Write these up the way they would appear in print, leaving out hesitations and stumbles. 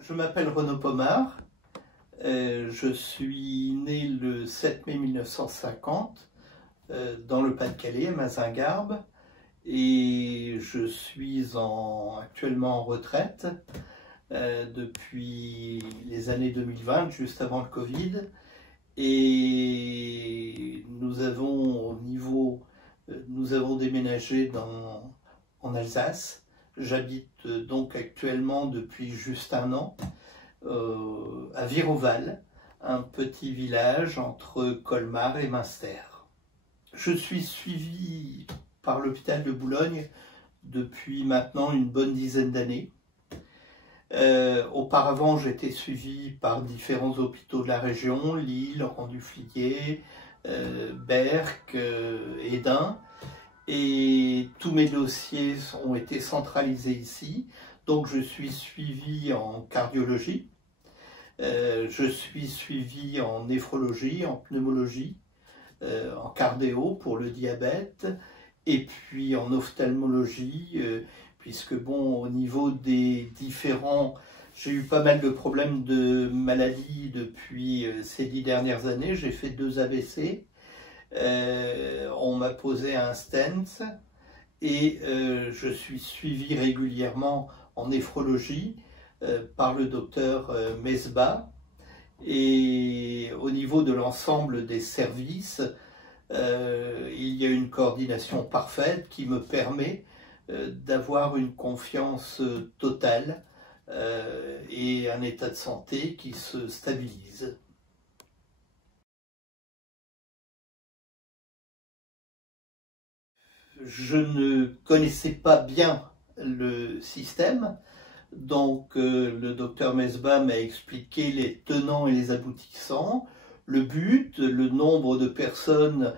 Je m'appelle Renaud Pomard, je suis né le 7 mai 1950 dans le Pas-de-Calais, à Mazingarbe, et je suis actuellement en retraite depuis les années 2020, juste avant le Covid, et nous avons déménagé en Alsace. J'habite donc actuellement depuis juste un an à Viroval, un petit village entre Colmar et Münster. Je suis suivi par l'hôpital de Boulogne depuis maintenant une bonne dizaine d'années. Auparavant, j'étais suivi par différents hôpitaux de la région, Lille, Oran-du-Fliers, Berck, Hesdin. Et tous mes dossiers ont été centralisés ici. Donc je suis suivi en cardiologie, je suis suivi en néphrologie, en pneumologie, en cardio pour le diabète, et puis en ophtalmologie, puisque bon, au niveau des différents... J'ai eu pas mal de problèmes de maladies depuis ces 10 dernières années. J'ai fait 2 AVC. On m'a posé un stent et je suis suivi régulièrement en néphrologie par le docteur Mesbah. Et au niveau de l'ensemble des services, il y a une coordination parfaite qui me permet d'avoir une confiance totale et un état de santé qui se stabilise. Je ne connaissais pas bien le système, donc le docteur Mesbah m'a expliqué les tenants et les aboutissants, le but, le nombre de personnes,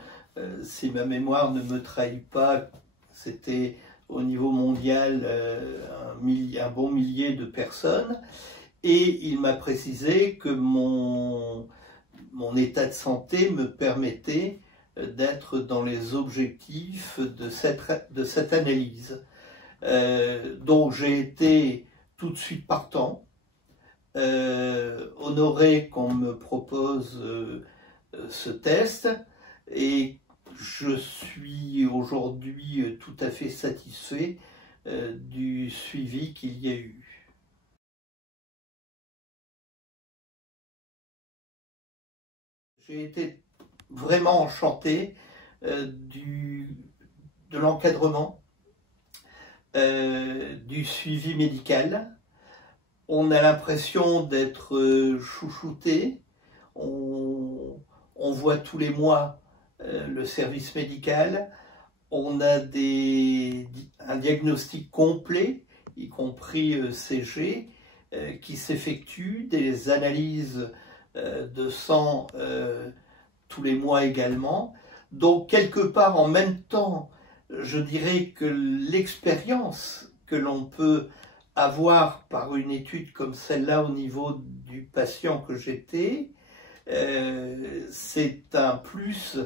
si ma mémoire ne me trahit pas, c'était au niveau mondial un bon millier de personnes, et il m'a précisé que mon état de santé me permettait d'être dans les objectifs de cette analyse. Donc j'ai été tout de suite partant, honoré qu'on me propose ce test, et je suis aujourd'hui tout à fait satisfait du suivi qu'il y a eu. J'ai été vraiment enchanté de l'encadrement, du suivi médical. On a l'impression d'être chouchouté. On voit tous les mois le service médical. On a un diagnostic complet, y compris CG, qui s'effectue, des analyses de sang tous les mois également. Donc quelque part en même temps, je dirais que l'expérience que l'on peut avoir par une étude comme celle-là au niveau du patient que j'étais, c'est un plus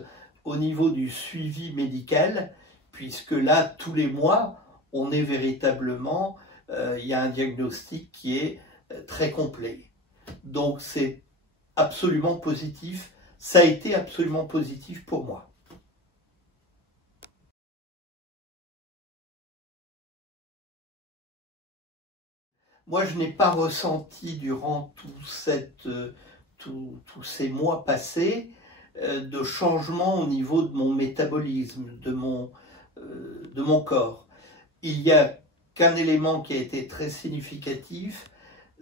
au niveau du suivi médical, puisque là, tous les mois, on est véritablement, il y a un diagnostic qui est très complet. Donc c'est absolument positif, ça a été absolument positif pour moi. Moi, je n'ai pas ressenti durant tous ces mois passés de changement au niveau de mon métabolisme, de mon corps. Il n'y a qu'un élément qui a été très significatif,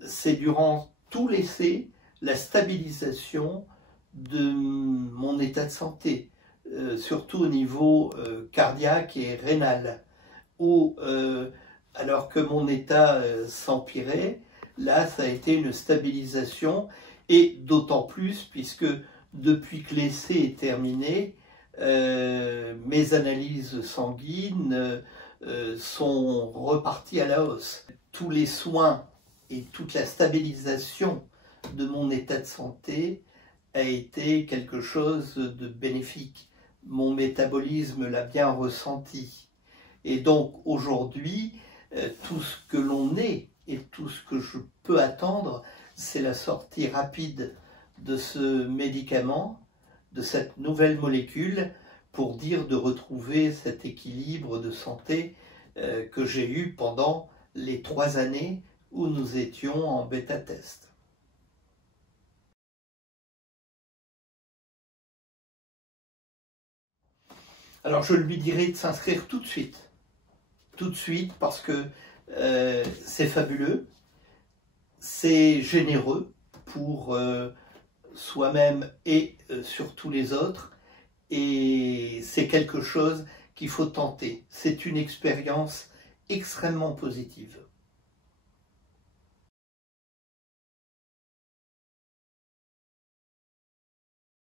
c'est durant tout l'essai, la stabilisation de mon état de santé, surtout au niveau cardiaque et rénal, où alors que mon état s'empirait, là ça a été une stabilisation, et d'autant plus puisque depuis que l'essai est terminé, mes analyses sanguines sont reparties à la hausse. Tous les soins et toute la stabilisation de mon état de santé a été quelque chose de bénéfique. Mon métabolisme l'a bien ressenti. Et donc aujourd'hui, tout ce que l'on est et tout ce que je peux attendre, c'est la sortie rapide de ce médicament, de cette nouvelle molécule, pour dire de retrouver cet équilibre de santé que j'ai eu pendant les 3 années où nous étions en bêta-test. Alors je lui dirais de s'inscrire tout de suite, parce que c'est fabuleux, c'est généreux pour soi-même et surtout les autres, et c'est quelque chose qu'il faut tenter. C'est une expérience extrêmement positive.